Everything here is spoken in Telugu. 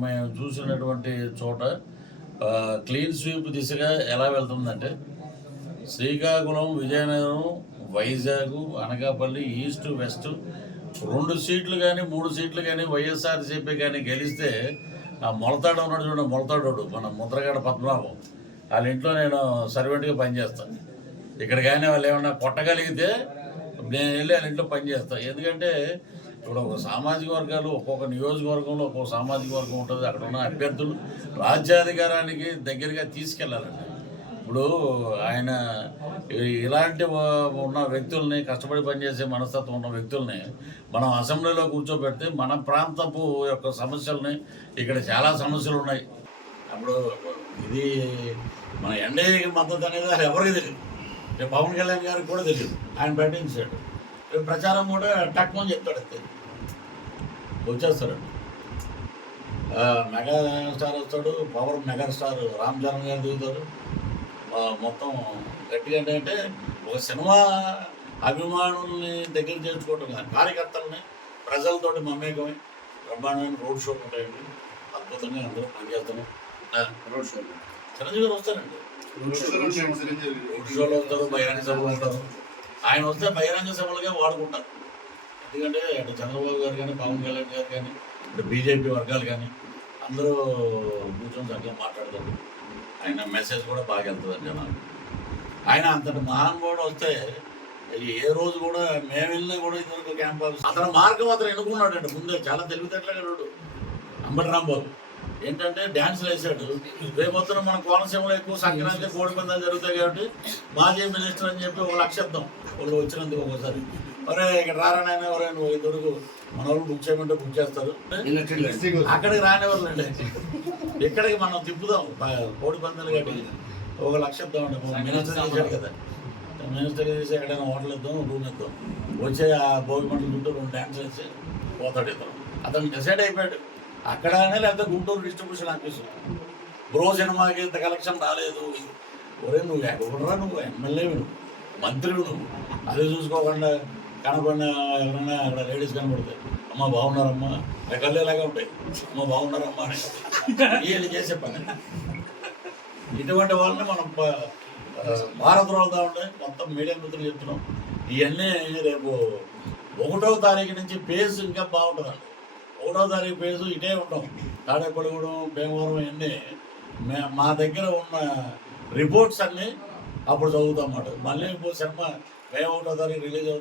మేము చూసినటువంటి చోట క్లీన్ స్వీప్ దిశగా ఎలా వెళ్తుందంటే శ్రీకాకుళం, విజయనగరం, వైజాగ్, అనకాపల్లి, ఈస్ట్, వెస్ట్ 2 సీట్లు కానీ 3 సీట్లు కానీ వైఎస్ఆర్సీపీ కానీ గెలిస్తే ఆ మొలతాడు ఉన్నాడు చూడండి, మొలతాడు మన ముద్రగడ పద్మనాభం వాళ్ళ ఇంట్లో నేను సర్వెంట్గా పనిచేస్తాను. ఇక్కడ కానీ వాళ్ళు ఏమన్నా కొట్టగలిగితే నేను వెళ్ళి వాళ్ళ ఇంట్లో పనిచేస్తాను. ఎందుకంటే ఇప్పుడు ఒక సామాజిక వర్గాలు ఒక్కొక్క నియోజకవర్గంలో ఒక్కొక్క సామాజిక వర్గం ఉంటుంది. అక్కడ ఉన్న అభ్యర్థులు రాజ్యాధికారానికి దగ్గరగా తీసుకెళ్ళాలండి. ఇప్పుడు ఆయన ఇలాంటి ఉన్న వ్యక్తుల్ని, కష్టపడి పనిచేసే మనస్తత్వం ఉన్న వ్యక్తుల్ని మనం అసెంబ్లీలో కూర్చోబెడితే మన ప్రాంతపు యొక్క సమస్యలని, ఇక్కడ చాలా సమస్యలు ఉన్నాయి. అప్పుడు ఇది మన ఎన్డీఏకి మద్దతు అనేది అది ఎవరికి తెలియదు. పవన్ కళ్యాణ్ గారికి కూడా తెలియదు. ఆయన ప్రకటించాడు, ప్రచారం కూడా టక్మని చెప్తాడు, అంతే వచ్చేస్తాడండి. మెగా స్టార్ వస్తాడు, power mega star Ram Charan గారు దిగుతారు. మొత్తం గట్టిగా అంటే ఒక సినిమా అభిమానుల్ని దగ్గర చేర్చుకోవటం కానీ కార్యకర్తలని ప్రజలతోటి మమేకమై బ్రహ్మాండమైన రోడ్ షోలు ఉంటాయండి. అద్భుతంగా అందరూ పనిచేస్తాను. రోడ్ షో చిరంజీవి గారు వస్తారండి, రోడ్ షోలో వస్తారు, బహిరంగ సభలు ఉంటారు. ఆయన వస్తే బహిరంగ సభలుగా వాడుకుంటారు. ఎందుకంటే అటు చంద్రబాబు గారు కానీ, పవన్ కళ్యాణ్ గారు కానీ, ఇటు బీజేపీ వర్గాలు కానీ అందరూ కూర్చొని చక్కగా మాట్లాడతారు. ఆయన మెసేజ్ కూడా బాగా వెళ్తుందండి జనాలు. ఆయన అంతటి మహానుభావుడు వస్తే ఏ రోజు కూడా మేము వెళ్ళినా కూడా ఇదివరకు క్యాంప్ ఆఫీస్ అతని మార్గం అతను ఎన్నుకున్నాడండి. ముందే చాలా తెలివితేటలుగా రోడ్డు అంబటి రాంబాబు ఏంటంటే డ్యాన్సులు వేసాడు. రేపొద్దున మన కోనసీమలో ఎక్కువ సంక్రాంతి కోడి పందాలు జరుగుతాయి కాబట్టి మాజీ మినిస్టర్ అని చెప్పి ఒక లక్షిద్దాం వాళ్ళు వచ్చినందుకు. ఒకసారి ఒరే ఇక్కడ రారాయన ఎవరే నువ్వు ఇద్దరు మన వాళ్ళు బుక్ చేయమంటే బుక్ చేస్తారు. అక్కడికి రానివ్వరులేండి, ఇక్కడికి మనం తిప్పుదాం కోడి పందాలు కాబట్టి ఒక లక్షిద్దామండి. మినిస్టర్ చేశాడు కదా, మినిస్టర్ చేసి ఎక్కడైనా హోటల్ ఇద్దాం, రూమ్ ఇద్దాం, వచ్చే ఆ భోగి మంటల చుట్టూ 2 డ్యాన్స్ వేసి పోతాడు ఇద్దరు. అతను డిసైడ్ అయిపోయాడు అక్కడనే, లేకపోతే గుంటూరు డిస్ట్రిబ్యూషన్ ఆఫీసు బ్రో సినిమాకి ఇంత కలెక్షన్ రాలేదు. ఒరే నువ్వు ఎక్కడరా, నువ్వు ఎమ్మెల్యే, నువ్వు మంత్రి, నువ్వు అది చూసుకోకుండా కనపడిన ఎవరైనా అక్కడ లేడీస్ కనపడితే అమ్మ బాగున్నారమ్మా, కళ్ళేలాగా ఉంటాయి, అమ్మ బాగున్నారమ్మా అని వీళ్ళు చేసే పని. ఇటువంటి వాళ్ళని మనం భారత్ ఉంటాయి. మొత్తం మీడియా మిత్రులు చెప్తున్నాం. ఇవన్నీ రేపు 1వ తారీఖు నుంచి పేజ్ ఇంకా బాగుంటుందండి. 1వ తారీఖు పేజు ఇటే ఉంటాం. తాడేపల్లిగూడెం, భీమవరం ఇవన్నీ మా దగ్గర ఉన్న రిపోర్ట్స్ అన్నీ అప్పుడు చదువుతాం అన్నమాట. మళ్ళీ ఇప్పుడు సినిమా మే 1వ తారీఖు రిలీజ్ అవుతుంది.